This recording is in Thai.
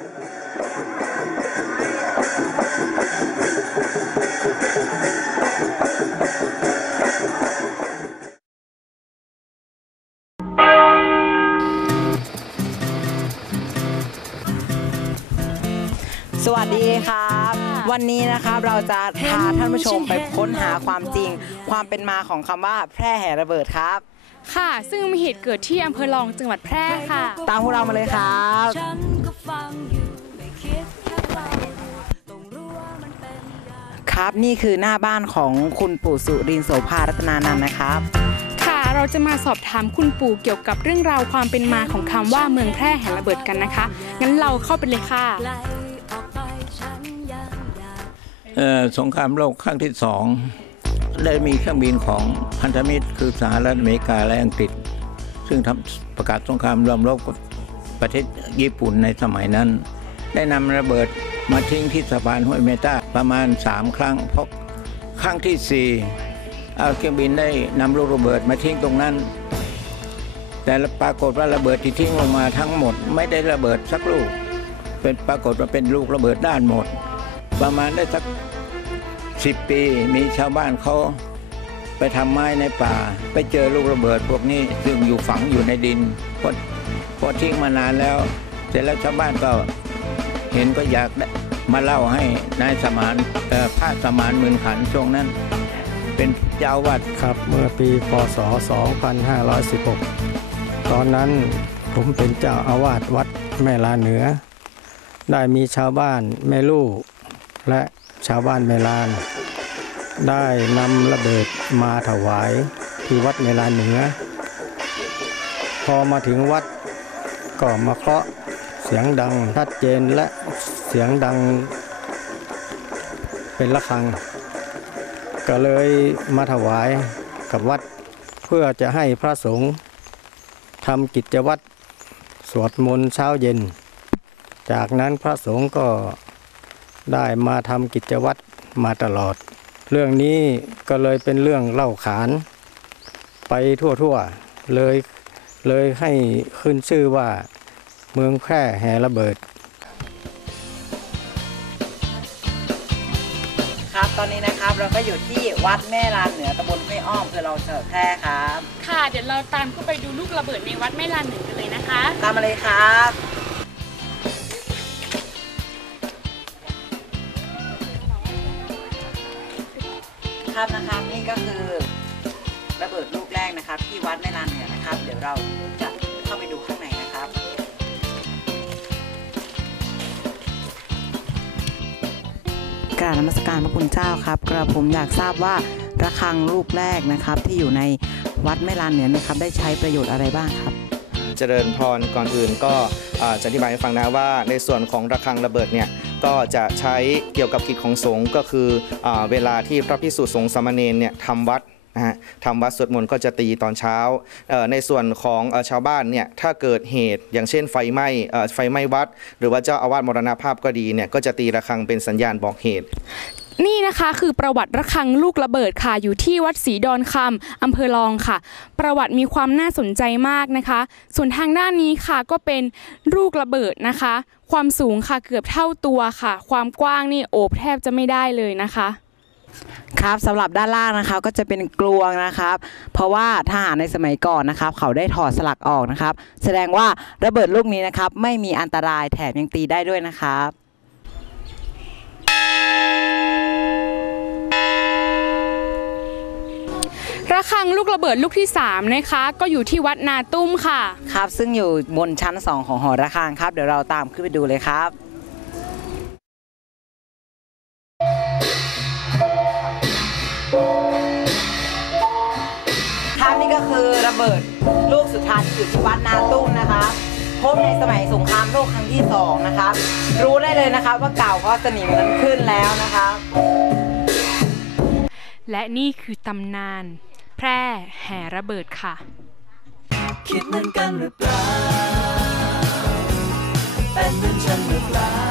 สวัสดีครับ วันนี้นะครับเราจะพาท่านผู้ชมไปค้นหาความจริง ความเป็นมาของคำว่าแพร่แห่ระเบิดครับ ค่ะ ซึ่งมีเหตุเกิดที่อำเภอรองจังหวัดแพร่ค่ะ ตามพวกเรามาเลยครับฉันก็ ฟังอยู่ไม่คิดแค่เฝ้าดูต้องรู้ว่ามันเป็นอย่าง ครับนี่คือหน้าบ้านของคุณปู่สุรินทร์โสภารัตนานันท์นะครับ ค่ะเราจะมาสอบถามคุณปู่เกี่ยวกับเรื่องราวความเป็นมาของคำว่าเมืองแพร่แห่งระเบิดกันนะคะ งั้นเราเข้าไปเลยค่ะ ไกลออกไปฉันยังอยาก เอ่อสงครามโลกครั้งที่สองได้มีเครื่องบินของพันธมิตรคือสหรัฐอเมริกาและอังกฤษ ซึ่งทำประกาศสงครามรวมรบกับ ประเทศญี่ปุ่นในสมัยนั้น ได้นำระเบิดมาทิ้งที่สะพานห้วยเมต้าประมาณ 3 ครั้งเพราะครั้งที่ 4 เอาเครื่องบินได้นำลูกระเบิดมาทิ้งตรงนั้น แต่ปรากฏว่าระเบิดที่ทิ้งลงมาทั้งหมด ไม่ได้ระเบิดสักลูก เป็นปรากฏว่าเป็นลูกระเบิดด้านหมด ประมาณได้สักสิบปีมีชาวบ้านเขาไปทำไม้ในป่า ไปเจอลูกระเบิดพวกนี้ซึ่งอยู่ฝังอยู่ในดินพอ พอทิ้งมานานแล้ว เสร็จแล้วชาวบ้านก็เห็นก็อยากมาเล่าให้นายสมานพระสมานหมืนขันช่วงนั้น เป็นเจ้าวาดครับเมื่อปีพศ 2516 ตอนนั้นผมเป็นเจ้าอาวาสวัดแม่ลาเหนือ ได้มีชาวบ้านแม่ลู่และชาวบ้านแม่ลาน ได้นำระเบิดมาถวายที่วัดแม่ลานเหนือ พอมาถึงวัด ก็มาเคาะเสียงดังชัดเจนและเสียงดัง เป็นระฆัง ก็เลยมาถวายกับวัดเพื่อจะให้พระสงฆ์ทำกิจวัตรสวดมนต์เช้าเย็น จากนั้นพระสงฆ์ก็ได้มาทำกิจวัตรมาตลอด เรื่องนี้ก็เลยเป็นเรื่องเล่าขาน ไปทั่วๆ เลย เลยให้ขึ้นชื่อว่าเมืองแพร่แห่ระเบิด ครับตอนนี้นะครับเราก็อยู่ที่วัดแม่ลานเหนือตำบลห้วยอ้อมอำเภอเราจังหวัดแพร่ครับ ค่ะเดี๋ยวเราตามเข้าไปดูลูกระเบิดในวัดแม่ลานหนึ่งกันเลยนะคะ ตามมาเลยครับ ครับนะครับนี่ก็คือระเบิดลูกแร กนะครับ ที่วัดแม่ลานเหนือนะครับ เดี๋ยวเราจะเข้าไปดูข้างในนะครับ กราบนมัสการพระคุณเจ้าครับ กระผมอยากทราบว่าระฆังลูกแรกนะครับ ที่อยู่ในวัดแม่ลานเหนือนะครับ ได้ใช้ประโยชน์อะไรบ้างครับ เจริญพรก่อนอื่นก็อาจะอธิบายให้ฟังนะว่าในส่วนของระฆังระเบิดเนี่ยก็จะใช้เกี่ยวกับกิจของสงฆ์ก็คืออเวลาที่พระพิสุสงฆ์สามเณรเนี่ยทำวัด นะฮะทำวัดสวดมนต์ก็จะตีตอนเช้า ในส่วนของอชาวบ้านเนี่ยถ้าเกิดเหตุอย่างเช่นไฟไหม้ไฟไหม้วัด หรือว่าเจ้าอาวาสมรณภาพก็ดีเนี่ยก็จะตีระฆังเป็นสัญญาณบอกเหตุนี่นะคะคือประวัติระฆังลูกระเบิดค่ะอยู่ที่วัดศรีดอนคำอำเภอรองค่ะ ประวัติมีความน่าสนใจมากนะคะ ส่วนทางด้านนี้ค่ะก็เป็นลูกระเบิดนะคะ ความสูงค่ะเกือบเท่าตัวค่ะ ความกว้างนี่โอบแทบจะไม่ได้เลยนะคะ ครับสำหรับด้านล่างนะครับก็จะเป็นกลวงนะครับ เพราะว่าทหารในสมัยก่อนนะครับ เขาได้ถอดสลักออกนะครับ แสดงว่าระเบิดลูกนี้นะครับ ไม่มีอันตรายแถมยังตีได้ด้วยนะครับระฆังลูกระเบิดลูกที่สามนะคะ ก็อยู่ที่วัดนาตุ้มค่ะ ครับ ซึ่งอยู่บนชั้น 2 ของหอระฆังครับ เดี๋ยวเราตามขึ้นไปดูเลยครับครับ ระเบิดลูกสุดท้ายที่อยู่ที่วัดนาตุ้มนะคะพบในสมัยสงครามโลกครั้งที่สองนะครับรู้ได้เลยนะครับว่าเก่าเพราะสนิมมันขึ้นแล้วนะครับและนี่คือตำนาน แพร่แห่ระเบิดค่ะ คิดเหมือนกันหรือเปล่า เป็นเหมือนฉันหรือเปล่า